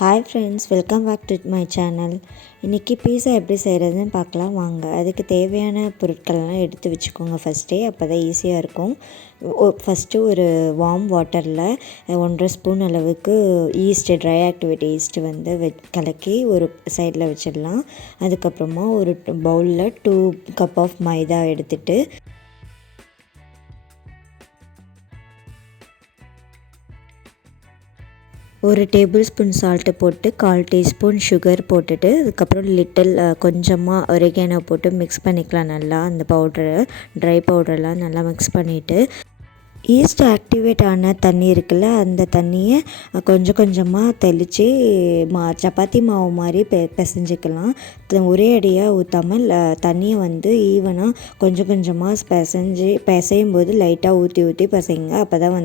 Hi friends, welcome back to my channel. இன்றைக்கி pizza எப்படி செய்கிறதுன்னு பார்க்கலாம் வாங்க. அதுக்கு தேவையான பொருட்களெல்லாம் எடுத்து வச்சுக்கோங்க ஃபஸ்ட்டே, அப்போ தான் ஈஸியாக இருக்கும். ஃபஸ்ட்டு ஒரு வார்ம் வாட்டரில் 1.5 ஸ்பூன் அளவுக்கு ட்ரை ஆக்டிவேட் ஈஸ்ட்டு கலக்கி ஒரு சைடில் வச்சிடலாம். அதுக்கப்புறமா ஒரு பவுலில் 2 கப் ஆஃப் மைதா எடுத்துகிட்டு ஒரு டேபிள் ஸ்பூன் சால்ட்டு போட்டு 1/4 டீஸ்பூன் சுகர் போட்டுட்டு அதுக்கப்புறம் கொஞ்சமாக ஒரிகானோ போட்டு மிக்ஸ் பண்ணிக்கலாம். நல்லா அந்த ட்ரை பவுடரெலாம் நல்லா மிக்ஸ் பண்ணிவிட்டு ஈஸ்ட் ஆக்டிவேட் ஆன தண்ணி இருக்குல்ல, அந்த தண்ணியை கொஞ்சம் கொஞ்சமாக தெளித்து சப்பாத்தி மாவு மாதிரி பிசைஞ்சிக்கலாம். ஒரே அடியாக ஊற்றாமல் தண்ணியை ஈவனாக கொஞ்சம் கொஞ்சமாக பிசையும் போது லைட்டாக ஊற்றி பிசைங்க. அப்போ தான்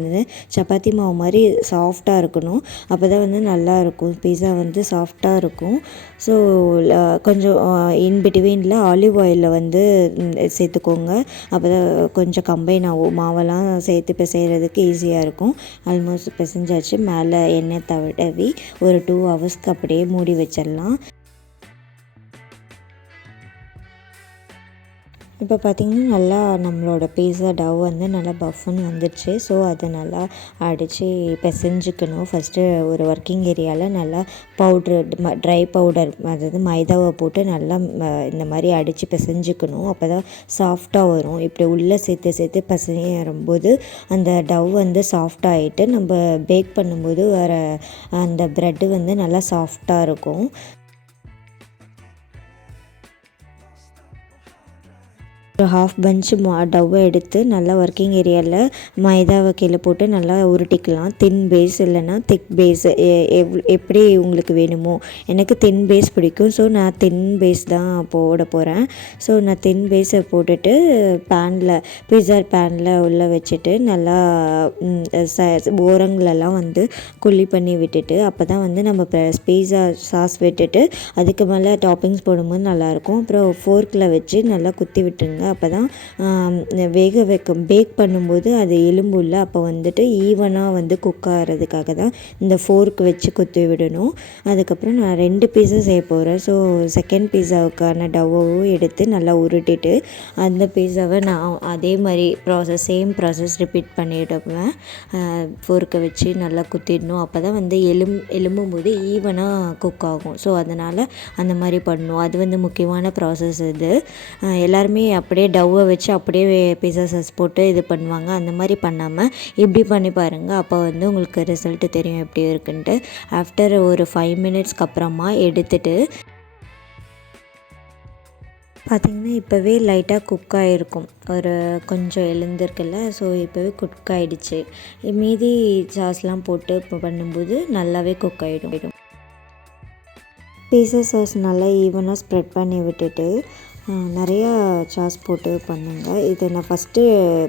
சப்பாத்தி மாவு மாதிரி சாஃப்டாக இருக்கணும். அப்போ தான் நல்லாயிருக்கும். பீஸா சாஃப்டாக இருக்கும். ஸோ கொஞ்சம் இன்பிட்வீனில் ஆலிவ் ஆயிலில் சேர்த்துக்கோங்க. அப்போ தான் கொஞ்சம் கம்பைன் ஆகும். மாவெல்லாம் சேர்த்து பிசைகிறதுக்கு ஈஸியாக இருக்கும். ஆல்மோஸ்ட் பிசைஞ்சாச்சு. மேலே எண்ணெய் தடவி ஒரு 2 ஹவர்ஸ்க்கு அப்படியே மூடி வச்சிடலாம். இப்போ பார்த்திங்கன்னா நல்லா நம்மளோட பீஸா டவ் நல்லா பஃப்னு வந்துடுச்சு. ஸோ அதை நல்லா அடித்து பிசைஞ்சிக்கணும். ஃபஸ்ட்டு ஒரு ஒர்க்கிங் ஏரியாவில் நல்லா ட்ரை பவுடர், அதாவது மைதாவை போட்டு நல்லா இந்த மாதிரி அடித்து பிசைஞ்சிக்கணும். அப்போ தான் சாஃப்டாக வரும். இப்படி உள்ளே சேர்த்து பிசையும்போது அந்த டவ் சாஃப்டாகிட்டு நம்ம பேக் பண்ணும்போது வர அந்த ப்ரெட்டு நல்லா சாஃப்டாக இருக்கும். ஒரு ஹாஃப் பஞ்ச் டவ்வை எடுத்து நல்லா ஒர்க்கிங் ஏரியாவில் மைதாவை கீழே போட்டு நல்லா உருட்டிக்கலாம். தின் பேஸ் இல்லைன்னா திக் பேஸ் எப்படி உங்களுக்கு வேணுமோ. எனக்கு தின் பேஸ் பிடிக்கும். ஸோ நான் தின் பேஸ் தான் போட போகிறேன். ஸோ நான் தின் பேஸை போட்டுட்டு பீஸா பேனில் உள்ளே வச்சுட்டு நல்லா ஓரங்களெல்லாம் குழி பண்ணி விட்டுட்டு அப்போ தான் நம்ம பீஸா சாஸ் விட்டுட்டு அதுக்கு மேலே டாப்பிங்ஸ் போடும்போது நல்லாயிருக்கும். அப்புறம் ஃபோர்க்கில் வச்சு நல்லா குத்தி விட்டுருங்க. அப்போ தான் பேக் பண்ணும்போது அது எலும்புள்ள அப்போ ஈவனாக குக் ஆகிறதுக்காக தான் இந்த ஃபோர்க் வச்சு குத்தி விடணும். அதுக்கப்புறம் நான் 2 பீஸா செய்ய போகிறேன். ஸோ செகண்ட் பீஸாவுக்கான டவ்வும் எடுத்து நல்லா உருட்டிட்டு அந்த பீஸாவை நான் அதே மாதிரி சேம் ப்ராசஸ் ரிப்பீட் பண்ணிவிடுவேன். ஃபோர்க்கை வச்சு நல்லா குத்திடணும். அப்போ தான் எலும்பும் போது ஈவனாக குக் ஆகும். ஸோ அதனால் அந்த மாதிரி பண்ணணும். அது முக்கியமான ப்ராசஸ். இது எல்லாருமே அப்படியே டவ்வை வச்சு அப்படியே பீஸா சாஸ் போட்டு இது பண்ணுவாங்க. அந்த மாதிரி பண்ணாமல் இப்படி பண்ணி பாருங்கள். அப்போ உங்களுக்கு ரிசல்ட்டு தெரியும் எப்படி இருக்குன்ட்டு. ஆஃப்டர் ஒரு 5 மினிட்ஸ்க்கு அப்புறமா எடுத்துட்டு பார்த்திங்கன்னா இப்போவே லைட்டாக குக் ஆகிருக்கும். ஒரு கொஞ்சம் எழுந்திருக்குல்ல. ஸோ இப்போவே குக் ஆகிடுச்சு. மீதி சாஸ்லாம் போட்டு இப்போ பண்ணும்போது நல்லாவே குக் ஆகிடும். பீஸா சாஸ் நல்லா ஈவனாக ஸ்ப்ரெட் பண்ணி விட்டுட்டு நிறையா சாஸ் போட்டு பண்ணுங்கள். இது நான் ஃபஸ்ட்டு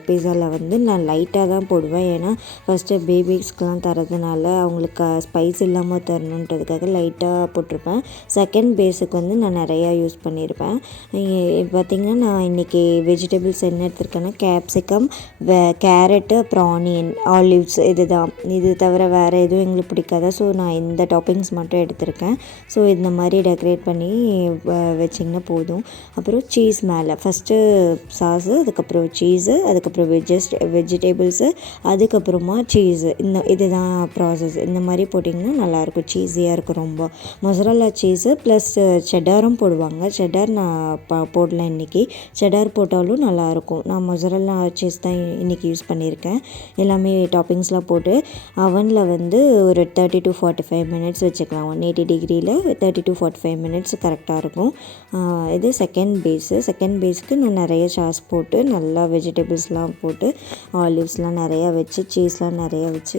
பீஸாவில் நான் லைட்டாக தான் போடுவேன். ஏன்னா ஃபஸ்ட்டு பேபிஸ்க்கெலாம் தரதுனால அவங்களுக்கு ஸ்பைஸ் இல்லாமல் தரணுன்றதுக்காக லைட்டாக போட்டிருப்பேன். செகண்ட் பேஸுக்கு நான் நிறையா யூஸ் பண்ணியிருப்பேன். பார்த்திங்கன்னா நான் இன்றைக்கி வெஜிடபிள்ஸ் என்ன எடுத்திருக்கேன்னா கேப்சிகம், கேரட்டு, அப்புறம் ஆனியன், ஆலிவ்ஸ் இது தவிர வேறு எதுவும் எங்களுக்கு பிடிக்காதா. ஸோ நான் இந்த டாப்பிங்ஸ் மட்டும் எடுத்திருக்கேன். ஸோ இந்த மாதிரி டெக்கரேட் பண்ணி வச்சிங்கன்னா போதும். அப்புறம் சீஸ் மேலே ஃபஸ்ட்டு சாஸு, அதுக்கப்புறம் சீஸு, அதுக்கப்புறம் வெஜிடபிள்ஸு, அதுக்கப்புறமா சீஸு. இதுதான் ப்ராசஸ். இந்த மாதிரி போட்டிங்கன்னா நல்லாயிருக்கும். சீஸியாக இருக்கும் ரொம்ப. மொசரல்லா சீஸு ப்ளஸ் செடாரும் போடுவாங்க. செடார் நான் போடல இன்றைக்கி. செடார் போட்டாலும் நல்லாயிருக்கும். நான் மொசரல்லா சீஸ் தான் இன்றைக்கி யூஸ் பண்ணியிருக்கேன். எல்லாமே டாப்பிங்ஸ்லாம் போட்டு அவனில் ஒரு 30 to 45 மினிட்ஸ் வச்சுக்கலாம். 180 டிகிரியில் 30 to 45 மினிட்ஸ் கரெக்டாக இருக்கும். இது செகண்ட் பேஸுக்கு நான் நிறைய சாஸ் போட்டு நல்லா வெஜிடபிள்ஸ்லாம் போட்டு ஆலிவ்ஸ்லாம் நிறையா வச்சு சீஸ்லாம் நிறையா வச்சு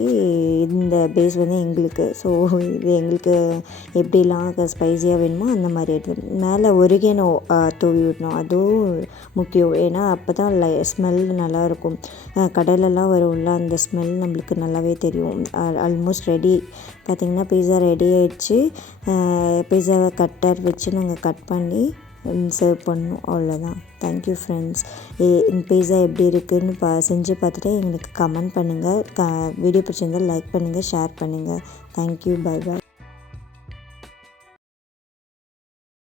இந்த பேஸ் எங்களுக்கு. ஸோ இது எங்களுக்கு எப்படிலாம் ஸ்பைஸியாக வேணுமோ அந்த மாதிரி எடுத்து மேலே ஒரிகானோ தூவி விடணும். அதுவும் முக்கியம். ஏன்னா அப்போ தான் ஸ்மெல் நல்லாயிருக்கும். கடையிலலாம் வரும்ல, அந்த ஸ்மெல் நம்மளுக்கு நல்லாவே தெரியும். Almost ready. பார்த்திங்கன்னா பீஸா ரெடி ஆகிடுச்சு. பீஸாவை கட்டர் வச்சு நாங்கள் கட் பண்ணி சர்வ் பண்ணணும். அவ்வளோதான். Thank you friends. இந்த பீஸா எப்படி இருக்குதுன்னு செஞ்சு பார்த்துட்டு எங்களுக்கு கமெண்ட் பண்ணுங்கள். வீடியோ பிடிச்சிருந்தால் லைக் பண்ணுங்கள், ஷேர் பண்ணுங்கள். தேங்க்யூ. Bye bye.